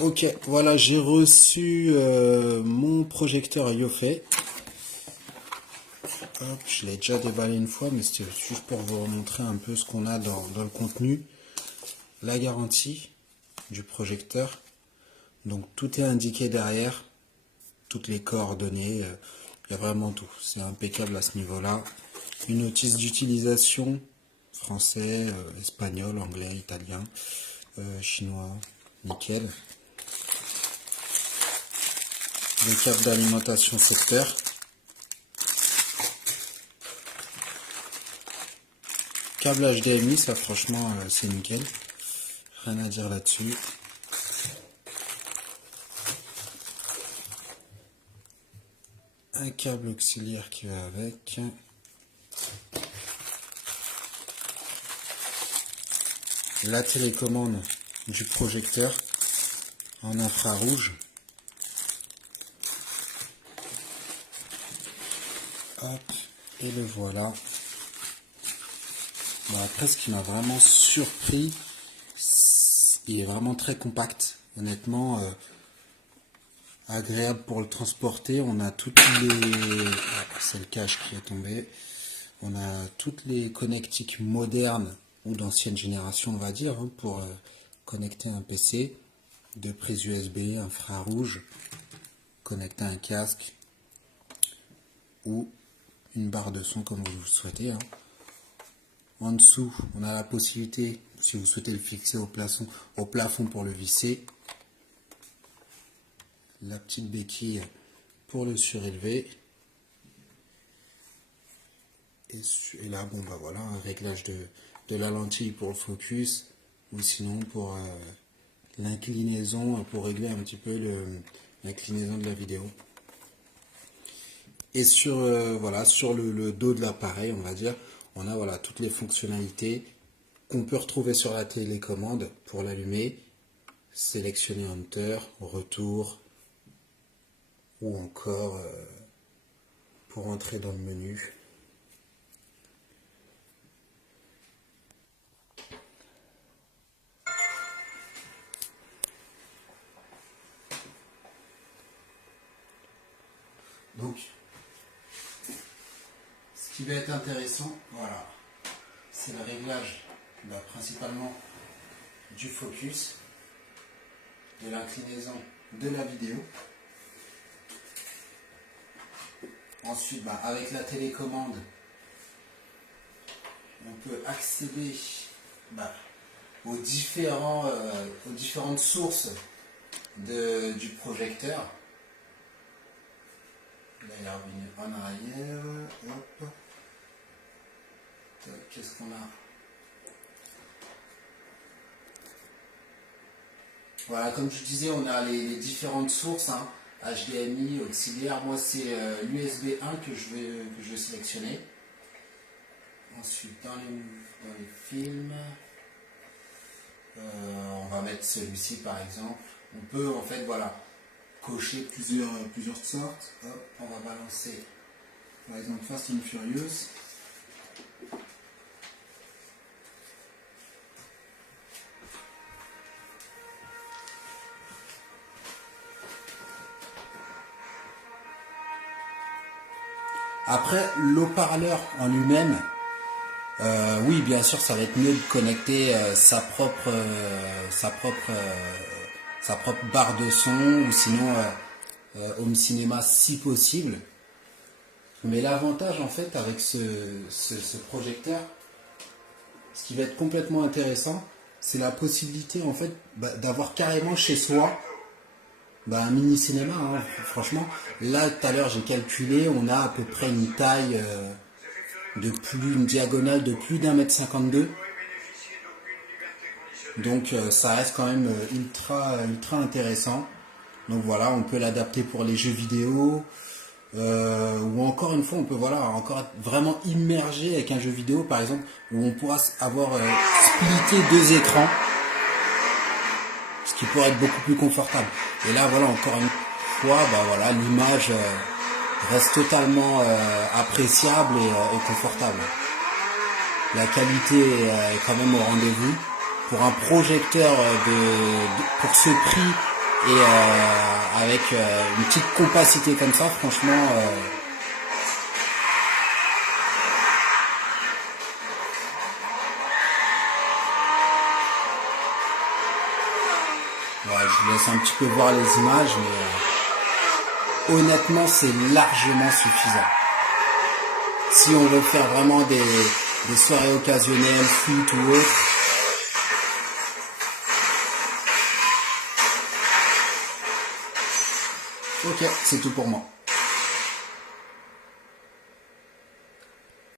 Ok, voilà, j'ai reçu mon projecteur Yofei. Hop, je l'ai déjà déballé une fois, mais c'était juste pour vous remontrer un peu ce qu'on a dans le contenu. La garantie du projecteur. Donc tout est indiqué derrière, toutes les coordonnées, il y a vraiment tout. C'est impeccable à ce niveau-là. Une notice d'utilisation, français, espagnol, anglais, italien, chinois, nickel. Le câble d'alimentation secteur. Câble HDMI, ça franchement c'est nickel. Rien à dire là-dessus. Un câble auxiliaire qui va avec. La télécommande du projecteur en infrarouge. Hop, et le voilà. Bon, après, ce qui m'a vraiment surpris, il est vraiment très compact. Honnêtement, agréable pour le transporter. On a toutes les... c'est le cache qui est tombé. On a toutes les connectiques modernes ou d'ancienne génération, on va dire, hein, pour connecter un PC. Deux prises USB, infrarouge, connecter un casque ou une barre de son comme vous le souhaitez. Hein. En dessous, on a la possibilité, si vous souhaitez le fixer au plafond pour le visser. La petite béquille pour le surélever. Et là, bon bah voilà, un réglage de la lentille pour le focus, ou sinon pour l'inclinaison, pour régler un petit peu l'inclinaison de la vidéo. Et sur, voilà, sur le dos de l'appareil, on va dire, on a voilà, toutes les fonctionnalités qu'on peut retrouver sur la télécommande pour l'allumer. Sélectionner Enter, retour, ou encore pour entrer dans le menu. Donc, ce qui va être intéressant, voilà, c'est le réglage principalement du focus, de l'inclinaison de la vidéo. Ensuite, avec la télécommande, on peut accéder aux différentes sources du projecteur. Là, il est revenu en arrière. Hop. Qu'est-ce qu'on a? Voilà, comme je disais, on a les différentes sources, hein, HDMI, auxiliaire. Moi, c'est l'USB 1 que je vais sélectionner. Ensuite, dans les films, on va mettre celui-ci par exemple. On peut en fait, voilà, cocher plusieurs sortes. Hop, on va balancer par exemple Fast and Furious. Après, l'haut-parleur en lui-même, oui, bien sûr, ça va être mieux de connecter sa propre barre de son, ou sinon home cinéma si possible. Mais l'avantage en fait avec ce projecteur, ce qui va être complètement intéressant, c'est la possibilité en fait d'avoir carrément chez soi un mini cinéma, hein, franchement. Là, tout à l'heure, j'ai calculé, on a à peu près une taille une diagonale de plus d'1,52 m. Donc, ça reste quand même ultra intéressant. Donc voilà, on peut l'adapter pour les jeux vidéo, ou encore une fois, on peut encore être vraiment immergé avec un jeu vidéo, par exemple, où on pourra avoir splitté deux écrans. Ce qui pourrait être beaucoup plus confortable. Et là, voilà, encore une fois, l'image reste totalement appréciable et confortable. La qualité est quand même au rendez-vous. Pour un projecteur pour ce prix Et avec une petite compacité comme ça, franchement, ouais, je vous laisse un petit peu voir les images, mais honnêtement, c'est largement suffisant. Si on veut faire vraiment des soirées occasionnelles, foot ou autre, ok, c'est tout pour moi.